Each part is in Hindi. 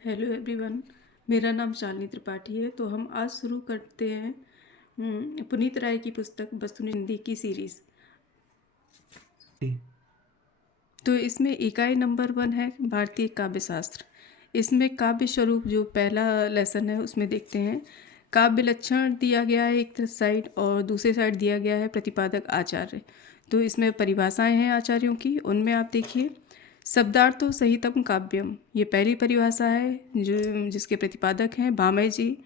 Hello everyone. मेरा नाम शालिनी त्रिपाठी है। तो हम आज शुरू करते हैं पुनीत राय की पुस्तक वस्तुनिष्ठ हिंदी की सीरीज़। तो इसमें इकाई नंबर 1 है भारतीय काव्य शास्त्र। इसमें काव्य स्वरूप जो पहला लेसन है उसमें देखते हैं। काव्य लक्षण दिया गया है एक साइड और दूसरे साइड दिया गया है प्रतिपादक आचार्य। तो इसमें परिभाषाएं हैं आचार्यों की, उनमें आप देखिए शब्दार्थो सहितम काव्यम, ये पहली परिभाषा है जो जिसके प्रतिपादक हैं भामय जी।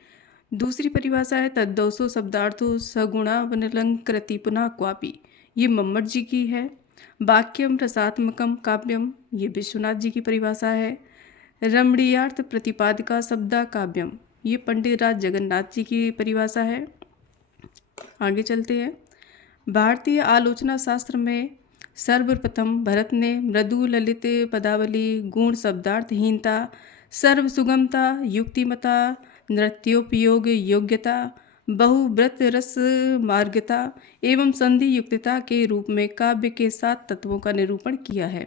दूसरी परिभाषा है तद्दोषो शब्दार्थो सगुणा वनलंकृति पुनः क्वापी, ये मम्मट जी की है। वाक्यम रसात्मकम काव्यम, ये विश्वनाथ जी की परिभाषा है। रमणीयार्थ प्रतिपादिका शब्दा काव्यम, ये पंडित राज जगन्नाथ जी की परिभाषा है। आगे चलते हैं। भारतीय आलोचना शास्त्र में सर्वप्रथम भरत ने मृदु ललित पदावली, गुण शब्दार्थहीनता, सर्व सुगमता, युक्तिमता, नृत्योपयोग योग्यता, बहुव्रत रस मार्गता एवं संधि युक्तता के रूप में काव्य के 7 तत्वों का निरूपण किया है,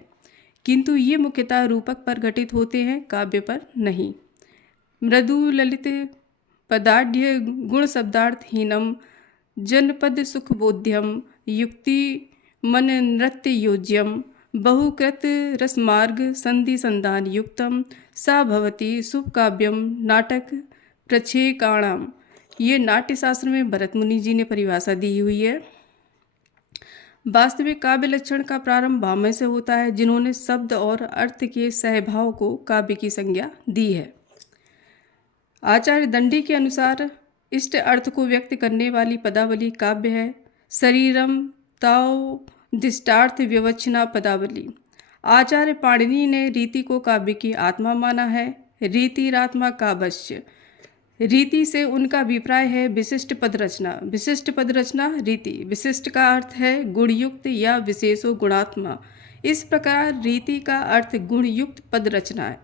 किंतु ये मुख्यतः रूपक पर घटित होते हैं, काव्य पर नहीं। मृदु ललित पदाढ़ गुण शब्दार्थहीनम जनपद सुखबोध्यम युक्ति मन नृत्य योज्यम बहुकृत रसमार्ग संधि संधान युक्तम सा भवति शुभ काव्यम नाटक प्रक्षेकाणाम, ये नाट्यशास्त्र में भरत मुनि जी ने परिभाषा दी हुई है। वास्तविक काव्य लक्षण का प्रारंभ भामय से होता है, जिन्होंने शब्द और अर्थ के सहभाव को काव्य की संज्ञा दी है। आचार्य दंडी के अनुसार इष्ट अर्थ को व्यक्त करने वाली पदावली काव्य है। शरीरम ताव दिष्टार्थ व्यवच्छना पदावली। आचार्य पाणिनि ने रीति को काव्य की आत्मा माना है। रीतिरात्मा काव्यस्य, रीति से उनका अभिप्राय है विशिष्ट पद रचना। विशिष्ट पद रचना रीति, विशिष्ट का अर्थ है गुणयुक्त या विशेषो गुणात्मा। इस प्रकार रीति का अर्थ गुणयुक्त पद रचना है।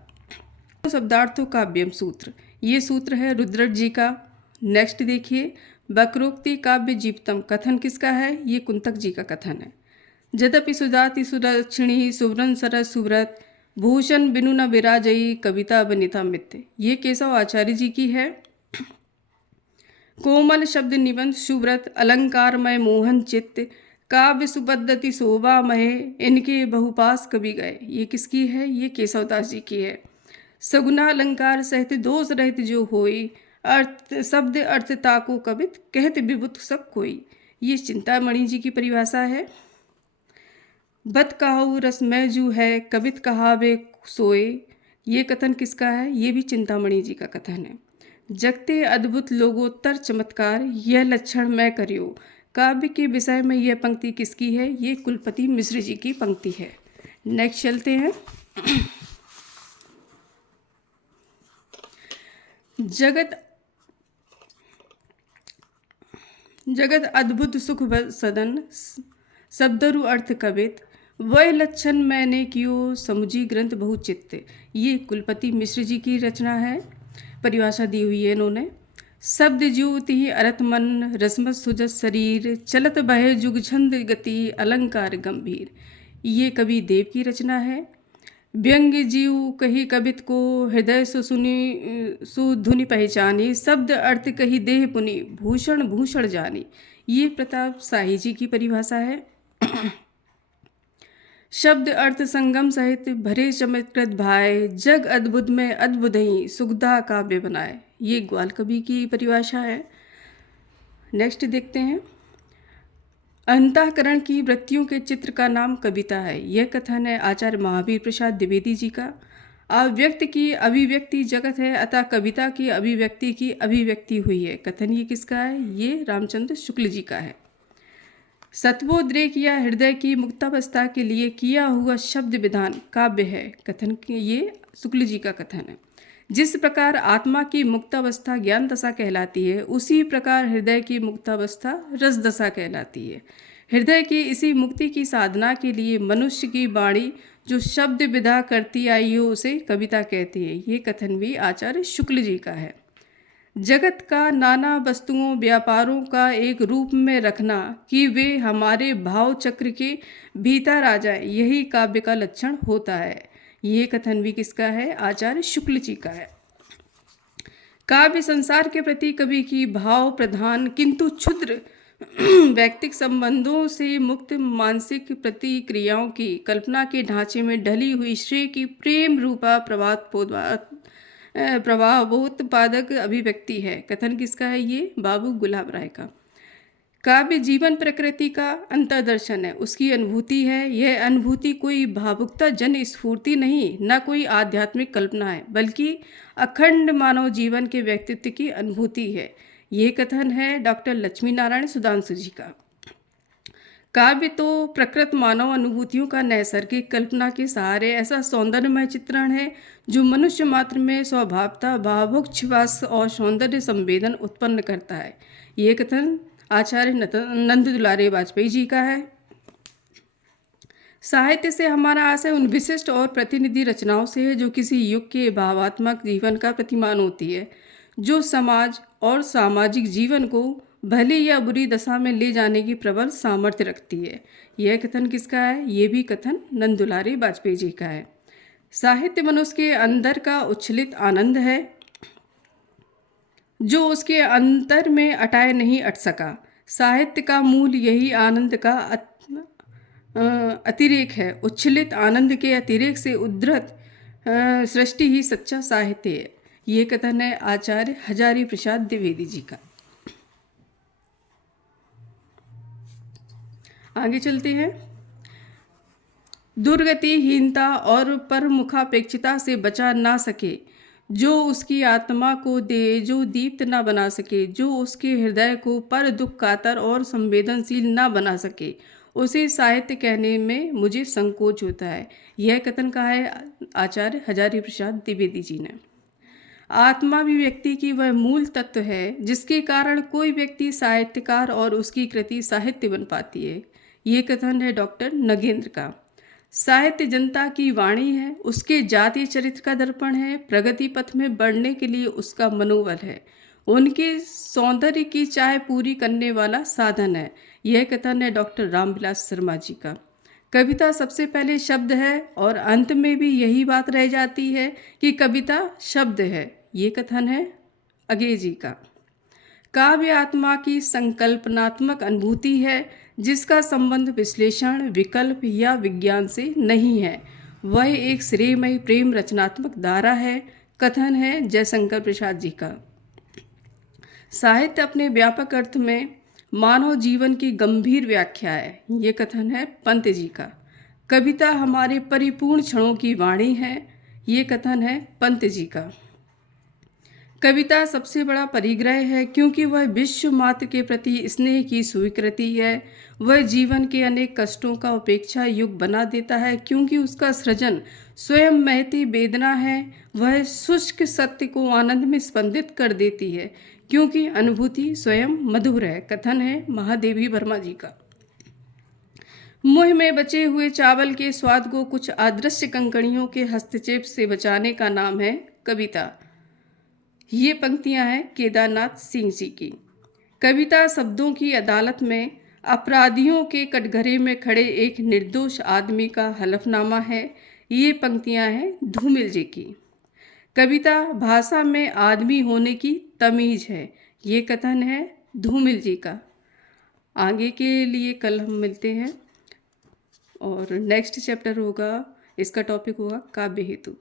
शब्दार्थों काव्यम सूत्र, ये सूत्र है रुद्रट जी का। नेक्स्ट देखिए, वक्रोक्ति काव्य जीवितम, कथन किसका है? ये कुंतक जी का कथन है। यद्यपि सुदाति सुदक्षिणी सुव्रन सरस सुव्रत भूषण बिनु न विराजई कविता बनिता मित्य, ये केशव आचार्य जी की है। कोमल शब्द निबंध सुव्रत अलंकारमय मोहन चित्त काव्य सुपद्धति शोभा महे इनके बहुपास कवि गए, ये किसकी है? ये केशवदास जी की है। सगुना अलंकार सहित दोष रहित जो होई अर्थ शब्द अर्थता को कवित कहत विभुत सब कोई, ये चिंतामणि जी की परिभाषा है। बत कहाऊ रसमय जू है कवित कहावे सोए, ये कथन किसका है? ये भी चिंतामणि जी का कथन है। जगते अद्भुत लोगोत्तर चमत्कार यह लक्षण मैं करियो, काव्य के विषय में यह पंक्ति किसकी है? ये कुलपति मिश्र जी की पंक्ति है। नेक्स्ट चलते हैं। जगत अद्भुत सुख सदन शब्दरु अर्थ कवित वह लक्षण मैंने कियो समुझी ग्रंथ बहुचित्त, ये कुलपति मिश्र जी की रचना है, परिभाषा दी हुई है इन्होंने। शब्द ज्योति अरथ मन रसमत सुजत शरीर चलत बहे जुग छंद गति अलंकार गंभीर, ये कवि देव की रचना है। व्यंग जीव कही कवित को हृदय सु सुनी सुधुनि पहचानी शब्द अर्थ कही देह पुनि भूषण भूषण जानी, ये प्रताप शाही जी की परिभाषा है। शब्द अर्थ संगम सहित भरे चमत्कृत भाए जग अद्भुत में अद्भुत ही सुखदा काव्य बनाए, ये ग्वाल कवि की परिभाषा है। नेक्स्ट देखते हैं। अंतःकरण की वृत्तियों के चित्र का नाम कविता है, यह कथन है आचार्य महावीर प्रसाद द्विवेदी जी का। अव्यक्त की अभिव्यक्ति जगत है अतः कविता की अभिव्यक्ति की अभिव्यक्ति हुई है, कथन ये किसका है? ये रामचंद्र शुक्ल जी का है। सत्वोद्रेक या हृदय की मुक्तावस्था के लिए किया हुआ शब्द विधान काव्य है, कथन ये शुक्ल जी का कथन है। जिस प्रकार आत्मा की मुक्तावस्था ज्ञान दशा कहलाती है, उसी प्रकार हृदय की मुक्तावस्था रस दशा कहलाती है। हृदय की इसी मुक्ति की साधना के लिए मनुष्य की वाणी जो शब्द विधा करती आई हो उसे कविता कहती है, ये कथन भी आचार्य शुक्ल जी का है। जगत का नाना वस्तुओं व्यापारों का एक रूप में रखना कि वे हमारे भाव चक्र के भीतर आ जाए, यही काव्य का लक्षण होता है। ये कथन भी किसका है? आचार्य शुक्ल जी का है। काव्य संसार के प्रति कवि की भाव प्रधान किंतु क्षुद्र व्यक्तिक संबंधों से मुक्त मानसिक प्रतिक्रियाओं की कल्पना के ढांचे में ढली हुई श्रेय की प्रेम रूपा प्रभावोत्पादक अभिव्यक्ति है। कथन किसका है? ये बाबू गुलाब राय का। काव्य जीवन प्रकृति का अंतर्दर्शन है, उसकी अनुभूति है। यह अनुभूति कोई भावुकता जन स्फूर्ति नहीं, न कोई आध्यात्मिक कल्पना है, बल्कि अखंड मानव जीवन के व्यक्तित्व की अनुभूति है। ये कथन है डॉक्टर लक्ष्मी नारायण सुधांशु जी का। काव्य तो प्रकृत मानव अनुभूतियों का नैसर्गिक कल्पना के सहारे ऐसा सौंदर्यमय चित्रण है जो मनुष्य मात्र में स्वभावतः भावुक विश्वास और सौंदर्य संवेदन उत्पन्न करता है। ये कथन आचार्य नंद दुलारे वाजपेयी जी का है। साहित्य से हमारा आशय उन विशिष्ट और प्रतिनिधि रचनाओं से है जो किसी युग के भावात्मक जीवन का प्रतिमान होती है, जो समाज और सामाजिक जीवन को भली या बुरी दशा में ले जाने की प्रबल सामर्थ्य रखती है। यह कथन किसका है? ये भी कथन नंद दुलारे वाजपेयी जी का है। साहित्य मनुष्य के अंदर का उच्छलित आनंद है जो उसके अंतर में अटाए नहीं अट सका। साहित्य का मूल यही आनंद का अतिरेक है। उच्छलित आनंद के अतिरेक से उद्धृत सृष्टि ही सच्चा साहित्य है। ये कथन है आचार्य हजारी प्रसाद द्विवेदी जी का। आगे चलते हैं। दुर्गतिहीनता और परमुखापेक्षिता से बचा ना सके, जो उसकी आत्मा को दे, जो दीप्त ना बना सके, जो उसके हृदय को पर दुख कातर और संवेदनशील ना बना सके, उसे साहित्य कहने में मुझे संकोच होता है। यह कथन कहा है आचार्य हजारी प्रसाद द्विवेदी जी ने। आत्मा भी व्यक्ति की वह मूल तत्व है जिसके कारण कोई व्यक्ति साहित्यकार और उसकी कृति साहित्य बन पाती है। ये कथन है डॉक्टर नगेंद्र का। साहित्य जनता की वाणी है, उसके जातीय चरित्र का दर्पण है, प्रगति पथ में बढ़ने के लिए उसका मनोबल है, उनके सौंदर्य की चाह पूरी करने वाला साधन है। यह कथन है डॉक्टर रामविलास शर्मा जी का। कविता सबसे पहले शब्द है और अंत में भी यही बात रह जाती है कि कविता शब्द है। ये कथन है अगे जी का। काव्य आत्मा की संकल्पनात्मक अनुभूति है जिसका संबंध विश्लेषण, विकल्प या विज्ञान से नहीं है। वह एक श्रेयमयी प्रेम रचनात्मक धारा है। कथन है जयशंकर प्रसाद जी का। साहित्य अपने व्यापक अर्थ में मानव जीवन की गंभीर व्याख्या है। ये कथन है पंत जी का। कविता हमारे परिपूर्ण क्षणों की वाणी है। ये कथन है पंत जी का। कविता सबसे बड़ा परिग्रह है क्योंकि वह विश्व मात्र के प्रति स्नेह की स्वीकृति है। वह जीवन के अनेक कष्टों का उपेक्षा युग बना देता है क्योंकि उसका सृजन स्वयं महती वेदना है। वह शुष्क सत्य को आनंद में स्पंदित कर देती है क्योंकि अनुभूति स्वयं मधुर है। कथन है महादेवी वर्मा जी का। मुँह में बचे हुए चावल के स्वाद को कुछ अदृश्य कंकड़ियों के हस्तक्षेप से बचाने का नाम है कविता। ये पंक्तियां हैं केदारनाथ सिंह जी की। कविता शब्दों की अदालत में अपराधियों के कटघरे में खड़े एक निर्दोष आदमी का हलफनामा है। ये पंक्तियां हैं धूमिल जी की। कविता भाषा में आदमी होने की तमीज है। ये कथन है धूमिल जी का। आगे के लिए कल हम मिलते हैं और नेक्स्ट चैप्टर होगा, इसका टॉपिक होगा काव्य हेतु।